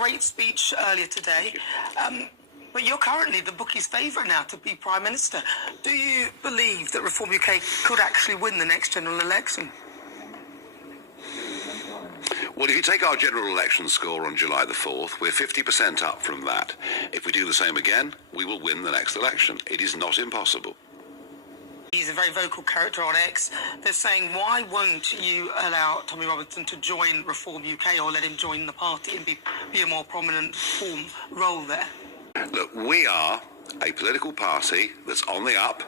great speech earlier today. But you're currently the Bookies' favourite now to be Prime Minister. Do you believe that Reform UK could actually win the next general election? Well, if you take our general election score on July the 4th, we're 50% up from that. If we do the same again, we will win the next election. It is not impossible. He's a very vocal character on X. They're saying, why won't you allow Tommy Robinson to join Reform UK or let him join the party and be a more prominent role there? Look, we are a political party that's on the up.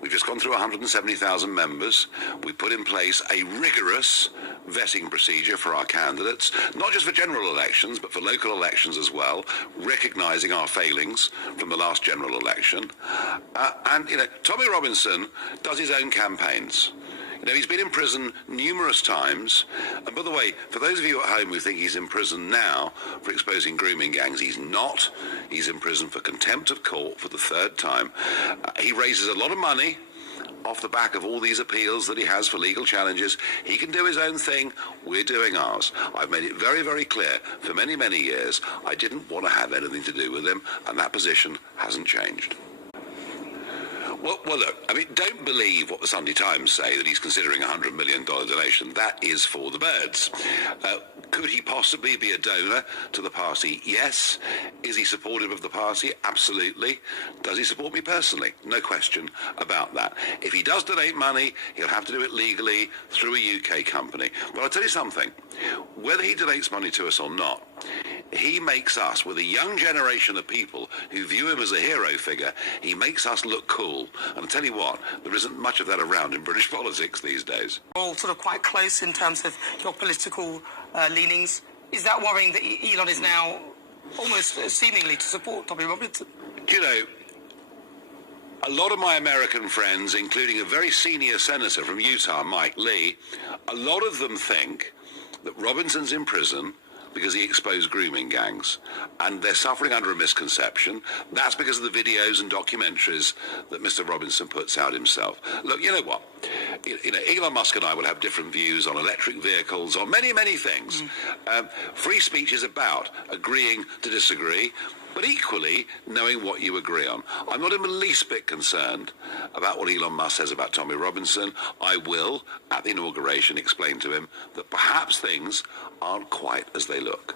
We've just gone through 170,000 members. We put in place a rigorous vetting procedure for our candidates, not just for general elections, but for local elections as well, recognising our failings from the last general election. And, Tommy Robinson does his own campaigns. He's been in prison numerous times. And by the way, for those of you at home who think he's in prison now for exposing grooming gangs, he's not. He's in prison for contempt of court for the third time. He raises a lot of money off the back of all these appeals that he has for legal challenges. He can do his own thing. We're doing ours. I've made it very, very clear for many, many years I didn't want to have anything to do with him, and that position hasn't changed. Well, look, don't believe what the Sunday Times say, that he's considering a $100 million donation. That is for the birds. Could he possibly be a donor to the party? Yes. Is he supportive of the party? Absolutely. Does he support me personally? No question about that. If he does donate money, he'll have to do it legally through a UK company. But I'll tell you something. Whether he donates money to us or not, he makes us, with a young generation of people who view him as a hero figure, he makes us look cool. And I'll tell you what, there isn't much of that around in British politics these days. All sort of quite close in terms of your political leanings. Is that worrying that Elon is now almost seemingly to support Tommy Robinson? A lot of my American friends, including a very senior senator from Utah, Mike Lee, a lot of them think that Robinson's in prison because he exposed grooming gangs, and they're suffering under a misconception. That's because of the videos and documentaries that Mr. Robinson puts out himself. Look, you know what? Elon Musk and I will have different views on electric vehicles, on many, many things. Free speech is about agreeing to disagree, but equally knowing what you agree on. I'm not in the least bit concerned about what Elon Musk says about Tommy Robinson. I will, at the inauguration, explain to him that perhaps things aren't quite as they look.